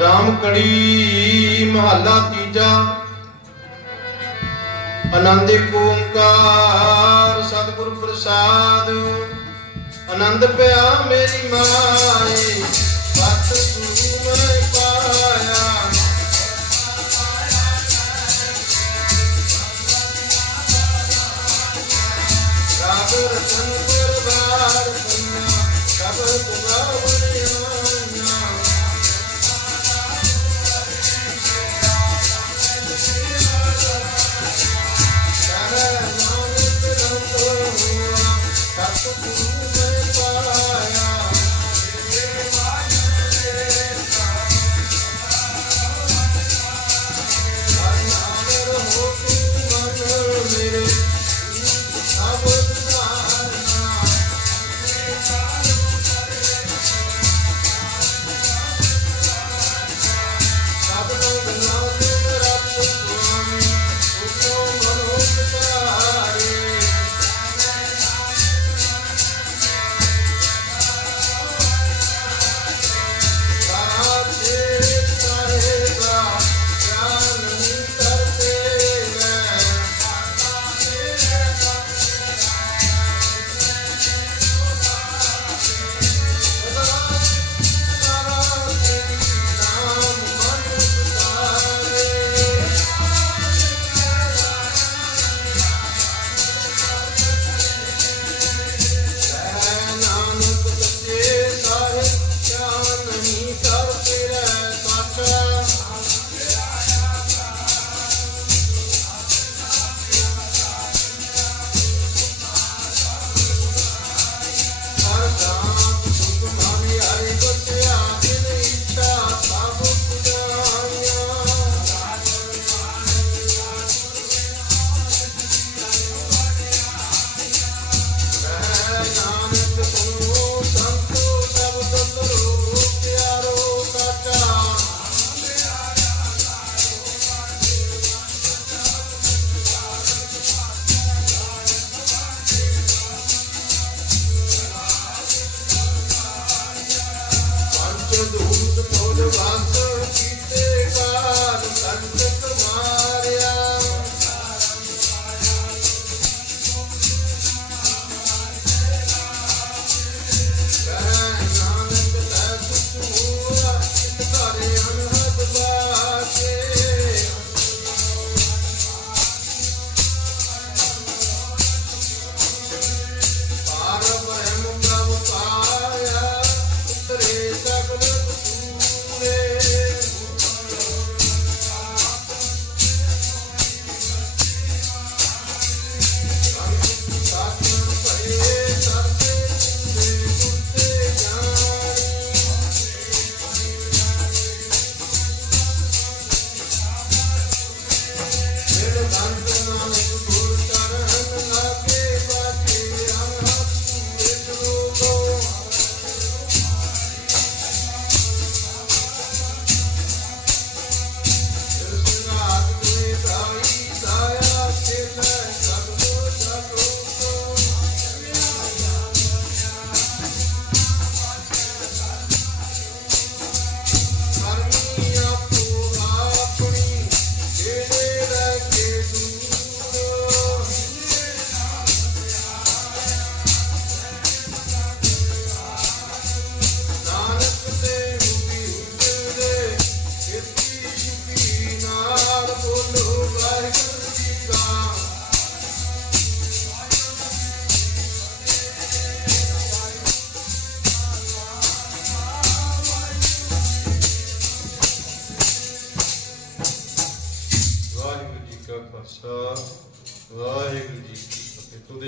ਰਾਮ ਕੜੀ ਮਹੱਲਾ ਤੀਜਾ। ਆਨੰਦ ਓੰਕਾਰ ਸਤਿਗੁਰ ਪ੍ਰਸਾਦ। ਆਨੰਦ ਪਿਆ ਮੇਰੀ ਮਾਏ ਵਤ ਤੂੰ ਸਤਿਗੁਰ ਭੋਲ ਵਾਸ ਖਾਲਸਾ ਵਾਹਿਗੁਰੂ ਜੀ